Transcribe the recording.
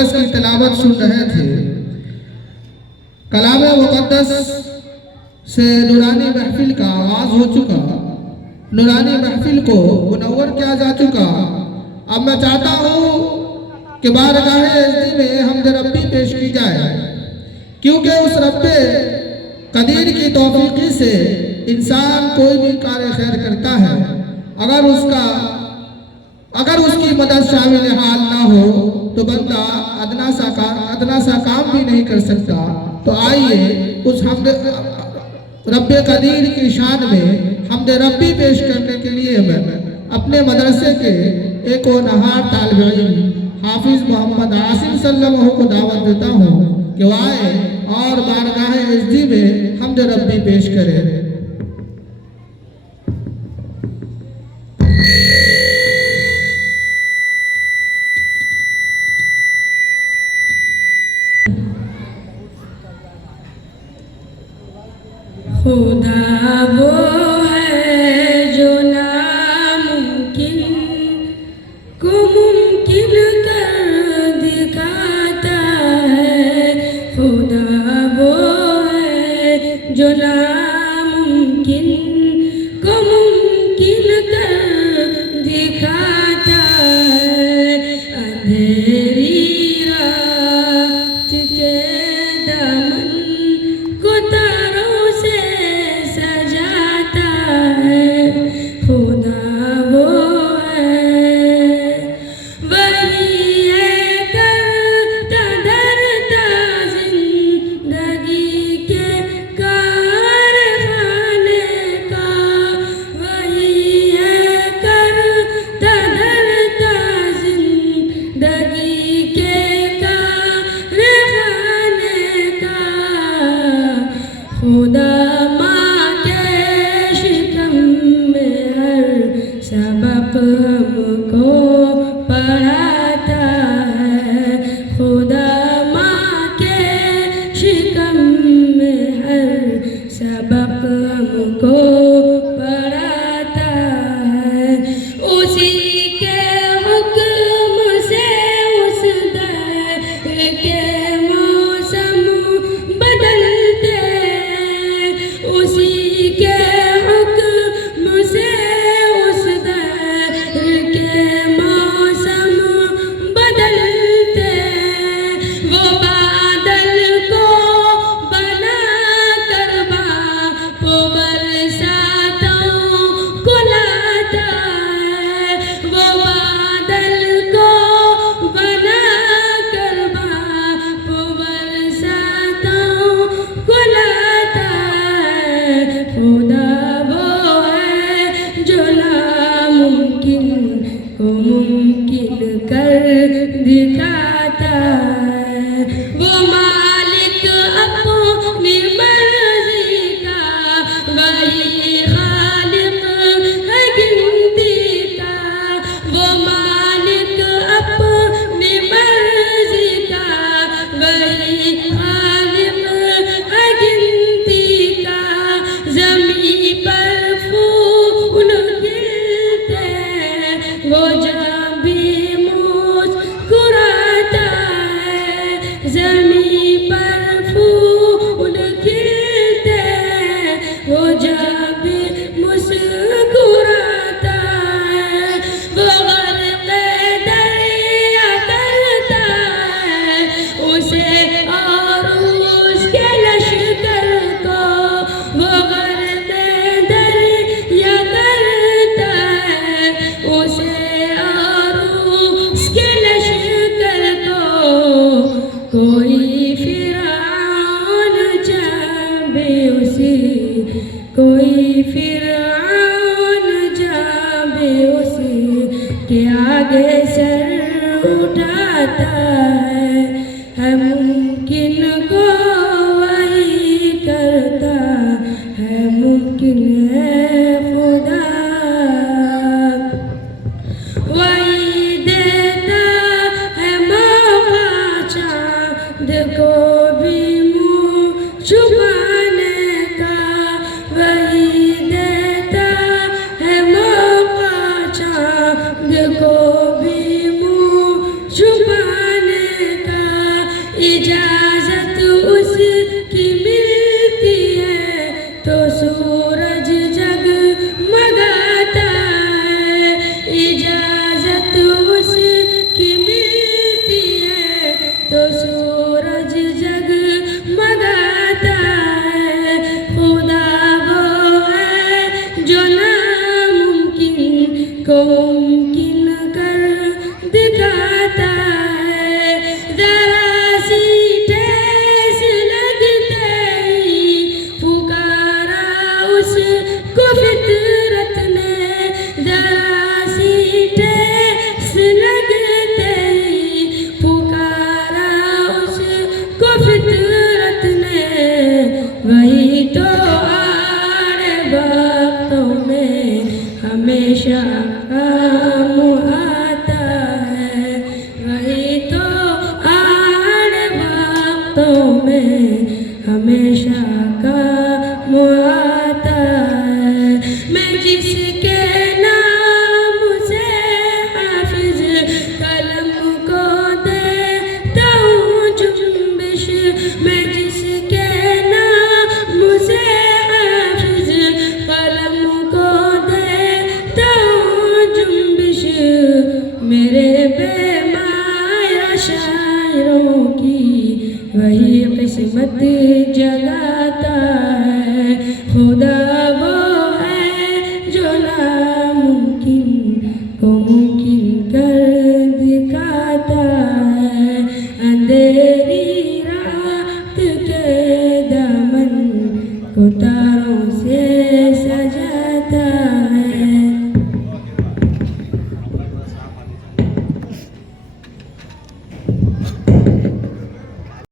मुक़द्दस की तिलावत सुन रहे थे। कलाम मुक़द्दस से नूरानी महफिल का आगाज़ हो चुका, नूरानी महफिल को मुनव्वर किया जा चुका। अब मैं चाहता हूँ कि बारगाह इज़्ज़ी में हमद रब्बी पेश की जाए, क्योंकि उस रब्बे कदीर की तौफ़ीक़ी से इंसान कोई भी कार्य खैर करता है, अगर उसकी मदद शामिल हाल ना हो तो बंदा अदना सा काम भी नहीं कर सकता। तो आइए उस हमद रब्बे कदीर की शान में हमद रब्बी पेश करने के लिए मैं अपने मदरसे के एक नहार तालिब इल्म हाफिज़ मोहम्मद आसिम सल्लल्लाहु को दावत देता हूँ कि वो आए और बारगाह इज़्ज़ी में हमद रब्बी पेश करें। खुदा वो है जो नामुमकिन को मुमकिन कर दिखाता है। खुदा वो है जो नामुमकिन को मुमकिन कर दिखाता है। अंधेरी रात के दामन को तारों से सजाता है। खुदा वो है, वही है करता धरता जिंदगी के कारखाने का। वही है करता धरता जिंदगी के कारखाने का। खुदा माँ के शिकम में हर सबक हमको पढ़ाता है। खुदा माँ के शिकम में हर सबक हमको पढ़ाता है। उसी के हुक्म से उस दर के मौसम बदलते, उसी के हुक्म से उस दर के मौसम बदलते। वो बादल को बना कर बापो बरसातों को लाता है। वो बादल को बना कर बापो बरसातों को लाता है। खुदा वो है जो नामुमकिन को मुमकिन कर दिखाता है। वो मालिक अपनी मर्जी का, वही खालिक है गिनती का। वो मालिक अपनी मर्जी का, वही खालिक है गिनती का। ज़मीं पर फूल खिलते वो जब भी मुस्कुराता है। ज़मीं पर फूल खिलते वो जब भी मुस्कुराता है। वो गर्क़े दरिया करता है उसे और उसके लश्कर को। वो गर्क़े दरिया करता है उसे और उसके लश्कर को। कोई फिरौन जाबे उसी, कोई फिरौन जाबे उसी के आगे सर उठाता है। मुमकिन को वही करता है, मुमकिन है खुदा। वही देता है मौका चाँद को भी मुँह छुपाने का। वही देता है मौका चाँद को भी मुँह छुपाने का। हमेशा काम आता है, वही तो आड़ वक्तों में हमेशा काम आता है। मैं जिसके नाम से हाफिज कलम को देता हूँ जुम्बिश, मैं जिसके नाम से हाफिज कलम को देता हूँ जुम्बिश, मेरे बेमाया शायरों की वही किस्मत जगाता